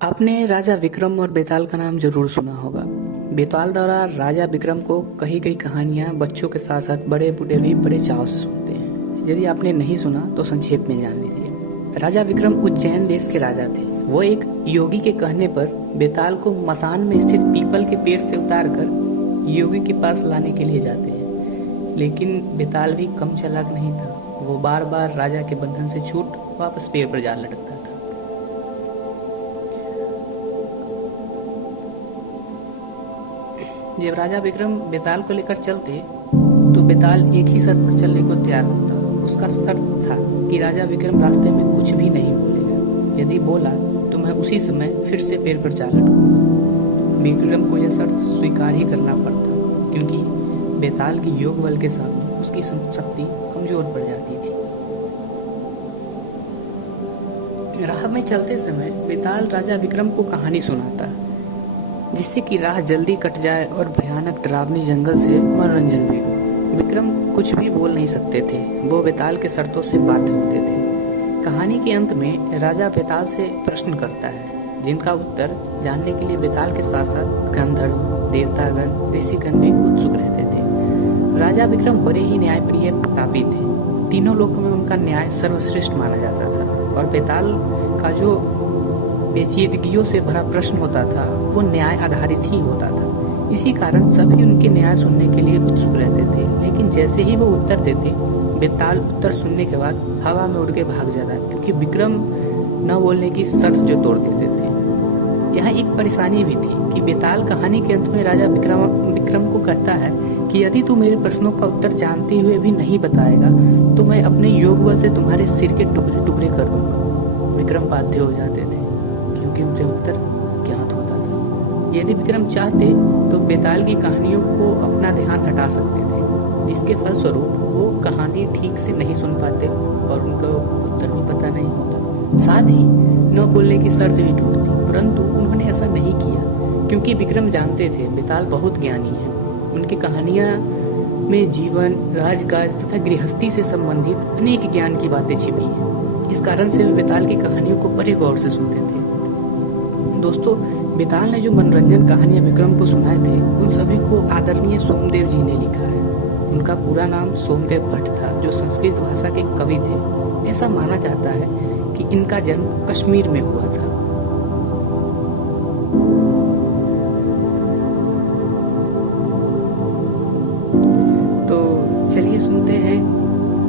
आपने राजा विक्रम और बेताल का नाम जरूर सुना होगा। बेताल द्वारा राजा विक्रम को कही गई कहानियां बच्चों के साथ साथ बड़े बूढ़े भी बड़े चाव से सुनते हैं। यदि आपने नहीं सुना तो संक्षेप में जान लीजिए। राजा विक्रम उज्जैन देश के राजा थे। वो एक योगी के कहने पर बेताल को मसान में स्थित पीपल के पेड़ से उतारकर योगी के पास लाने के लिए जाते हैं, लेकिन बेताल भी कम चालाक नहीं था। वो बार बार राजा के बंधन से छूट वापस पेड़ पर जा लटकता था। जब राजा विक्रम बेताल को लेकर चलते तो बेताल एक ही शर्त पर चलने को तैयार होता। उसका शर्त था कि राजा विक्रम रास्ते में कुछ भी नहीं बोलेगा। यदि बोला तो मैं उसी समय फिर से पेड़ पर जा लटकूंगा। विक्रम को यह शर्त स्वीकार ही करना पड़ता, क्योंकि बेताल की योग बल के सामने उसकी शक्ति कमजोर पड़ जाती थी। राह में चलते समय बेताल राजा विक्रम को कहानी सुनाता, जिससे कि राह जल्दी कट जाए और भयानक डरावनी जंगल से मनोरंजन भी हो। विक्रम कुछ भी बोल नहीं सकते थे। वो बेताल के शर्तों से बाध्य होते थे। कहानी के अंत में राजा बेताल से प्रश्न करता है, जिनका उत्तर जानने के लिए बेताल के साथ साथ गंधर्व, देवतागण, ऋषिगण भी उत्सुक रहते थे। राजा विक्रम बड़े ही न्यायप्रिय प्रतापी थे। तीनों लोकों में उनका न्याय सर्वश्रेष्ठ माना जाता था, और बेताल का जो पेचीदगियों से भरा प्रश्न होता था वो न्याय आधारित ही होता था। इसी कारण सभी उनके न्याय सुनने के लिए उत्सुक रहते थे। लेकिन जैसे ही वो उत्तर देते, बेताल उत्तर सुनने के बाद हवा में उड़ के भाग जाता, क्योंकि विक्रम न बोलने की शर्त जो तोड़ देते थे। यह एक परेशानी भी थी कि बेताल कहानी के अंत में राजा विक्रम को कहता है कि यदि तू मेरे प्रश्नों का उत्तर जानते हुए भी नहीं बताएगा तो मैं अपने योग बल से तुम्हारे सिर के टुकड़े टुकड़े कर दूंगा। विक्रम बाध्य हो जाते थे, क्योंकि उनसे उत्तर ज्ञात होता था। यदि विक्रम चाहते तो बेताल की कहानियों को अपना ध्यान हटा सकते थे, जिसके फलस्वरूप वो कहानी ठीक से नहीं सुन पाते और उनको उत्तर भी पता नहीं होता। साथ ही न बोलने की शर्त भी टूटती, परंतु उन्होंने ऐसा नहीं किया, क्योंकि विक्रम जानते थे बेताल बहुत ज्ञानी है। उनकी कहानियां में जीवन, राजकाज तथा गृहस्थी से संबंधित अनेक ज्ञान की बातें छिपी हैं। इस कारण से वे बेताल की कहानियों को बड़े गौर से सुनते थे। दोस्तों, बेताल ने जो मनोरंजन कहानियां विक्रम को सुनाए थे, उन सभी को आदरणीय सोमदेव जी ने लिखा है। उनका पूरा नाम सोमदेव भट्ट था, जो संस्कृत भाषा के कवि थे। ऐसा माना जाता है कि इनका जन्म कश्मीर में हुआ था। तो चलिए सुनते हैं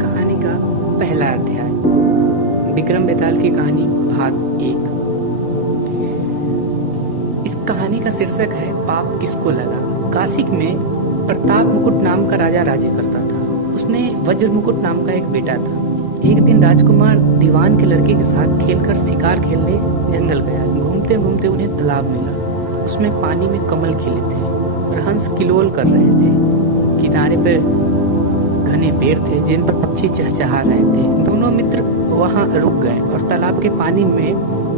कहानी का पहला अध्याय, विक्रम बेताल की कहानी भाग 1। इस कहानी का शीर्षक है पाप किसको लगा। काशी में प्रताप मुकुट नाम का राजा राज्य करता था। उसने वज्र मुकुट नाम का एक बेटा था। एक दिन राजकुमार दीवान के लड़के के साथ खेलकर शिकार खेलने जंगल गया। घूमते घूमते उन्हें तालाब मिला। उसमें पानी में कमल खिले थे और हंस किलोल कर रहे थे। किनारे पर घने पेड़ थे, जिन पर पक्षी चहचहा रहे थे। दोनों मित्र वहां रुक गए और तालाब के पानी में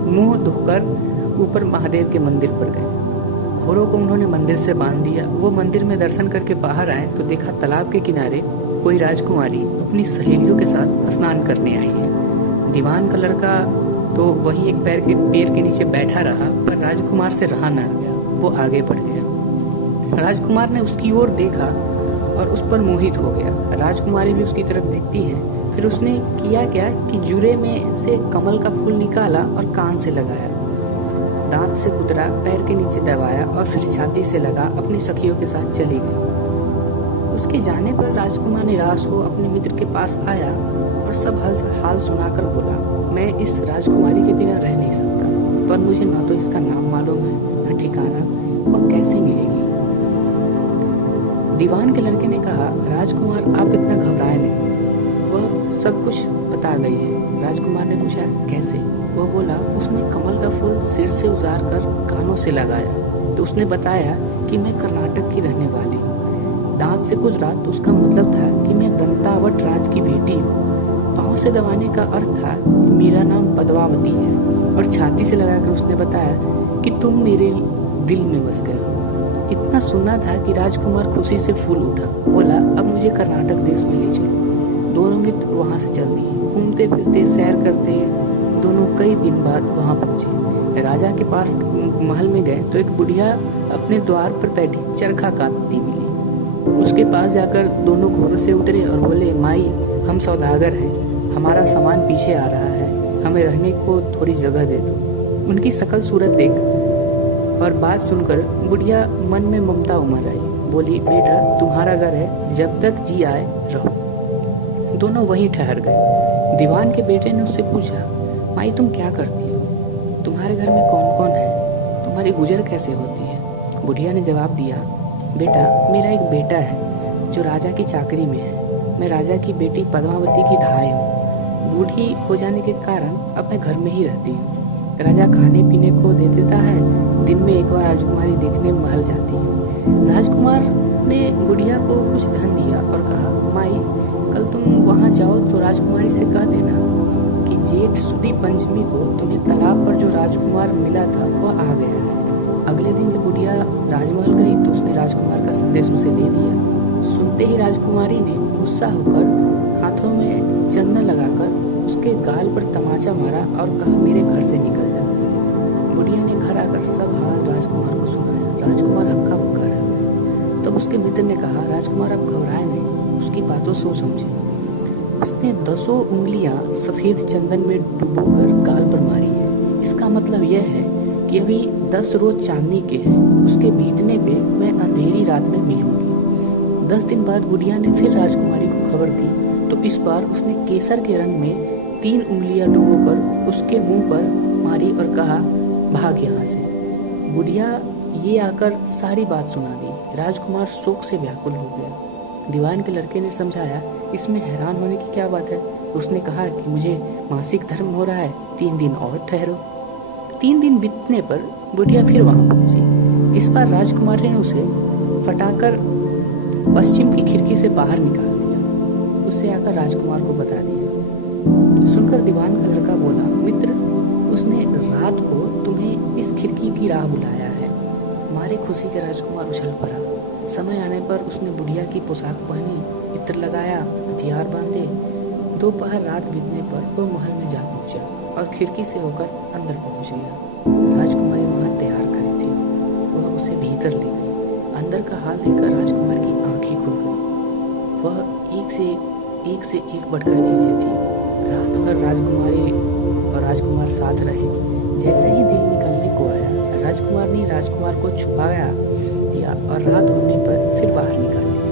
मुंह धोकर ऊपर महादेव के मंदिर पर गए। घोड़ों को उन्होंने मंदिर से बांध दिया। वो मंदिर में दर्शन करके बाहर आए तो देखा तालाब के किनारे कोई राजकुमारी अपनी सहेलियों के साथ स्नान करने आई है। दीवान का लड़का तो वही एक पेड़ के नीचे बैठा रहा, पर राजकुमार से रहा न गया। वो आगे बढ़ गया। राजकुमार ने उसकी ओर देखा और उस पर मोहित हो गया। राजकुमारी भी उसकी तरफ देखती है। फिर उसने किया क्या कि जूरे में से कमल का फूल निकाला और कान से लगाया, दांत से कुतरा, पैर के नीचे दबाया और फिर छाती से लगा अपनी सखियों के साथ चली गई। उसके जाने पर राजकुमार निराश हो अपने मित्र के पास आया और सब हाल सुनाकर बोला, मैं इस राजकुमारी के बिना रह नहीं सकता, पर मुझे ना तो इसका नाम मालूम है, न ठिकाना, वह कैसे मिलेगी। दीवान के लड़के ने कहा, राजकुमार आप इतना घबराए नहीं, वह सब कुछ बता गई है। राजकुमार ने पूछा, कैसे? वो बोला, उसने कमल का फूल सिर से उतार कर कानों से लगाया तो उसने बताया कि मैं कर्नाटक की रहने वाली हूँ। दांत से गुजरा तो उसका मतलब था कि मैं दंतावट राज की बेटी हूँ। पाँव से दबाने का अर्थ था कि मेरा नाम पद्मावती है, और छाती से लगाकर उसने बताया कि तुम मेरे दिल में बस गए हो। इतना सुना था कि राजकुमार खुशी से फूल उठा। बोला, अब मुझे कर्नाटक देश में ले चलो। दोनों मित्र वहाँ से चल दिए। घूमते फिरते, सैर करते दोनों कई दिन बाद वहां पहुंचे। राजा के पास महल में गए तो एक बुढ़िया अपने द्वार पर बैठी चरखा काटती मिली। उसके पास जाकर दोनों घोड़ों से उतरे और बोले, माई, हम सौदागर हैं, हमारा सामान पीछे आ रहा है, हमें रहने को थोड़ी जगह दे दो। उनकी शकल सूरत देख और बात सुनकर बुढ़िया मन में ममता उमड़ आई। बोली, बेटा, तुम्हारा घर है, जब तक जी आए रहो। दोनों वहीं ठहर गए। दीवान के बेटे ने उससे पूछा, माई, तुम क्या करती हो? तुम्हारे घर में कौन कौन है? तुम्हारी गुजर कैसे होती है? बुढ़िया ने जवाब दिया, बेटा, मेरा एक बेटा है जो राजा की चाकरी में है। मैं राजा की बेटी पद्मावती की धाई हूँ। बूढ़ी हो जाने के कारण अब मैं घर में ही रहती हूँ। राजा खाने पीने को दे देता है, दिन में एक बार राजकुमारी देखने महल जाती है। राजकुमार ने बुढ़िया को कुछ धन दिया और कहा, माई, कल तुम वहाँ जाओ तो राजकुमारी से कह देना कि जेठ सुदी पंचमी को तुम्हें तालाब पर जो राजकुमार मिला था वह आ गया है। अगले दिन जब बुढ़िया राजमहल गई तो उसने राजकुमार का संदेश उसे दे दिया। सुनते ही राजकुमारी ने गुस्सा होकर हाथों में चंदन लगाकर उसके गाल पर तमाचा मारा और कहा, मेरे घर से निकल जा। बुढ़िया ने घर आकर सब हाल राजकुमार को सुनाया। राजकुमार हक्का बक्का रह गया। तब उसके मित्र ने कहा, राजकुमार अब घबराए नहीं, उसकी बातों सोच समझे। उसने 10 उंगलियां सफेद चंदन में डुबोकर गाल पर मारी है। इसका मतलब यह है कि अभी 10 रोज चांदनी के हैं, उसके बीतने पे मैं अंधेरी रात में मिलूंगी। 10 दिन बाद बुढ़िया ने फिर राजकुमारी को खबर दी तो इस बार उसने केसर के रंग में 3 उंगलियां डुबोकर उसके मुंह पर मारी और कहा, भाग यहाँ से। बुढ़िया ये आकर सारी बात सुना दी। राजकुमार शोक से व्याकुल हो गया। दीवान के लड़के ने समझाया, इसमें हैरान होने की क्या बात है? उसने कहा कि मुझे मासिक धर्म हो रहा है, 3 दिन और ठहरो। 3 दिन बीतने पर बुढ़िया फिर वहां पहुंची। इस बार राजकुमार ने उसे फटाकर पश्चिम की खिड़की से बाहर निकाल दिया। उससे आकर राजकुमार को बता दिया। सुनकर दीवान का लड़का बोला, मित्र, उसने रात को तुम्हें इस खिड़की की राह बुलाया है। मारे खुशी के राजकुमार उछल पड़ा। समय आने पर उसने बुढ़िया की पोशाक पहनी, इत्र लगाया, हथियार बांधे। दोपहर रात बीतने पर वह महल में जा पहुंचा और खिड़की से होकर अंदर पहुंच गया। राजकुमारी वहां तैयार खड़ी थी। वह उसे भीतर ले गई। अंदर का हाल देखकर राजकुमार की आंखें खुल गई। वह एक से एक बढ़कर चीजें थी। रात भर राजकुमारी और राजकुमार साथ रहे। जैसे ही दिन निकलने को आया, राजकुमार ने राजकुमार को छुपाया दिया और रात होने पर फिर बाहर निकाल लिया।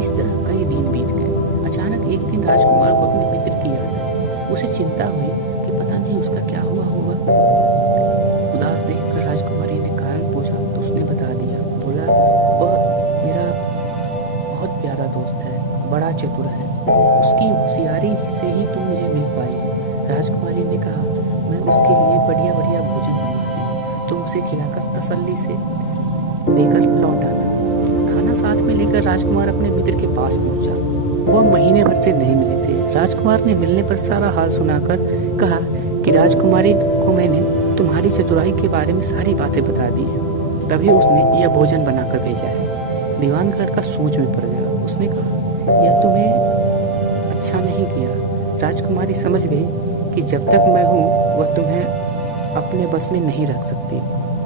इस तरह कई दिन बीत गए। अचानक एक दिन राजकुमार को अपने मित्र की याद आई। उसे चिंता हुई कि पता नहीं उसका क्या हुआ होगा। उदास देखकर राजकुमारी ने कारण पूछा तो उसने बता दिया। बोला, वह मेरा बहुत प्यारा दोस्त है, बड़ा चतुर है, उसकी होशियारी से ही तुम मुझे मिल पाई। राजकुमारी ने कहा, मैं उसके लिए बढ़िया बढ़िया भोजन बनाती हूँ, तुम उसे खिलाकर तसल्ली से देकर लौट आना। खाना साथ में लेकर राजकुमार अपने मित्र के पास पहुंचा। वह महीने भर से नहीं मिले थे। राजकुमार ने मिलने पर सारा हाल सुनाकर कहा कि राजकुमारी को मैंने तुम्हारी चतुराई के बारे में सारी बातें बता दी है, तभी उसने यह भोजन बनाकर भेजा है। दीवान का लड़का सोच में पड़ गया। उसने कहा, यह तुम्हें अच्छा नहीं किया। राजकुमारी समझ गई कि जब तक मैं हूँ वह तुम्हें अपने बस में नहीं रख सकती,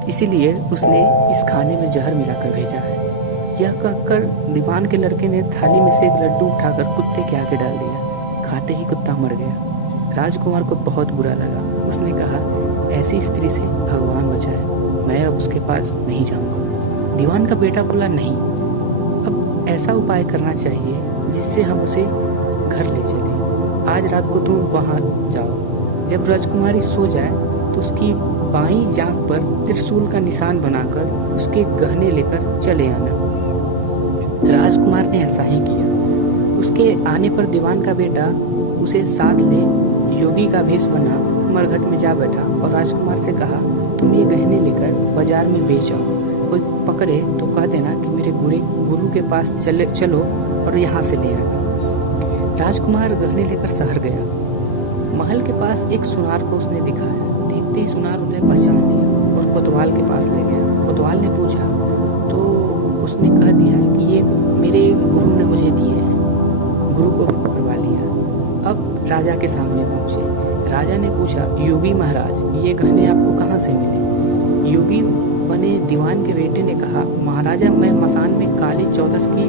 इसीलिए उसने इस खाने में जहर मिलाकर भेजा है। यह कहकर दीवान के लड़के ने थाली में से एक लड्डू उठाकर कुत्ते के आगे डाल दिया। खाते ही कुत्ता मर गया। राजकुमार को बहुत बुरा लगा। उसने कहा, ऐसी स्त्री से भगवान बचाए, मैं अब उसके पास नहीं जाऊंगा। दीवान का बेटा बोला, नहीं, अब ऐसा उपाय करना चाहिए जिससे हम उसे घर ले चलें। आज रात को तुम वहाँ जाओ। जब राजकुमारी सो जाए तो उसकी बाईं जांघ पर त्रिशूल का निशान बनाकर उसके गहने लेकर चले आना। राजकुमार ने ऐसा ही किया। उसके आने पर दीवान का बेटा उसे साथ ले योगी का भेष बना मरघट में जा बैठा और राजकुमार से कहा, तुम ये गहने लेकर बाजार में बेच आओ। कोई पकड़े तो कह देना कि मेरे गुरु के पास चलो और यहाँ से ले आना। राजकुमार गहने लेकर शहर गया। महल के पास एक सुनार को उसने दिखाया। देखते ही सुनार उन्हें पहचान लिया और कोतवाल के पास ले गया। कोतवाल ने पूछा तो उसने कह दिया कि ये मेरे गुरु ने मुझे दिए हैं। गुरु को भी पकड़वा लिया। अब राजा के सामने पहुंचे। राजा ने पूछा, योगी महाराज, ये गहने आपको कहाँ से मिले? योगी बने दीवान के बेटे ने कहा, महाराजा, मैं मसान में काली चौदस की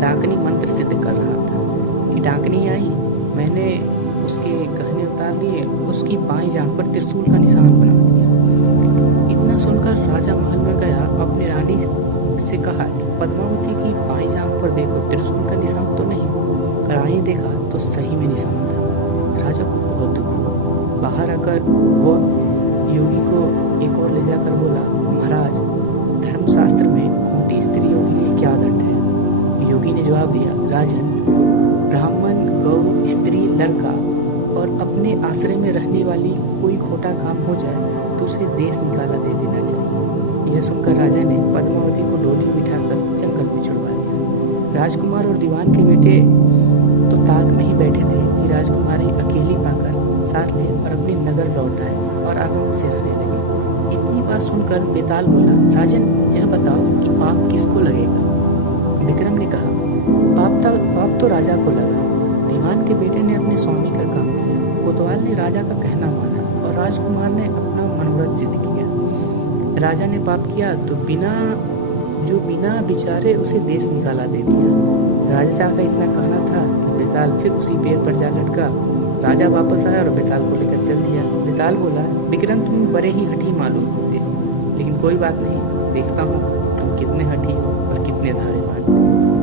डाकनी मंत्र सिद्ध कर रहा था कि डाकनी आई, मैंने उसके गहने उतार लिए, उसकी बाईं जांघ पर त्रिशूल का निशान बना दिया। इतना सुनकर राजा महल में गया, अपनी रानी से कहा कि पद्मावती की बाईं जांघ पर देखो, त्रिशूल का निशान तो नहीं। रानी देखा तो सही में निशान था। राजा को बहुत दुख हुआ। बाहर आकर वो योगी को एक और ले जाकर बोला, महाराज, धर्मशास्त्र में खूंटी स्त्रियों के लिए क्या दंड है? योगी ने जवाब दिया, राजन, ब्राह्मण, गौ, स्त्री, लड़का और अपने आश्रय में रहने वाली कोई खोटा काम हो जाए तो उसे देश निकाला दे देना चाहिए। यह सुनकर राजा ने पद्मावती को डोली बिठाकर जंगल में छुड़वा दिया। राजकुमार और दीवान के बेटे तो ताक में ही बैठे थे कि राजकुमारी अकेली पाकर साथ ले और अपने नगर लौट आए और आनंद से रहने लगे। इतनी बात सुनकर बेताल बोला, राजन, यह बताओ कि पाप किसको लगेगा? विक्रम ने कहा, पाप तो राजा को लगा। दीवान के बेटे ने अपने स्वामी का काम किया, कोतवाल ने राजा का कहना माना और राजकुमार ने अपना मनोरथ सिद्ध किया। राजा ने पाप किया तो बिना विचारे उसे देश निकाला दे दिया। राजा का इतना कहना था कि बेताल फिर उसी पेड़ पर जा लटका। राजा वापस आया और बेताल को लेकर चल दिया। बेताल बोला, विक्रम, तुम बड़े ही हठी मालूम होते हो, लेकिन कोई बात नहीं, देखता हूँ तुम कितने हठी हो और कितने धारेवान।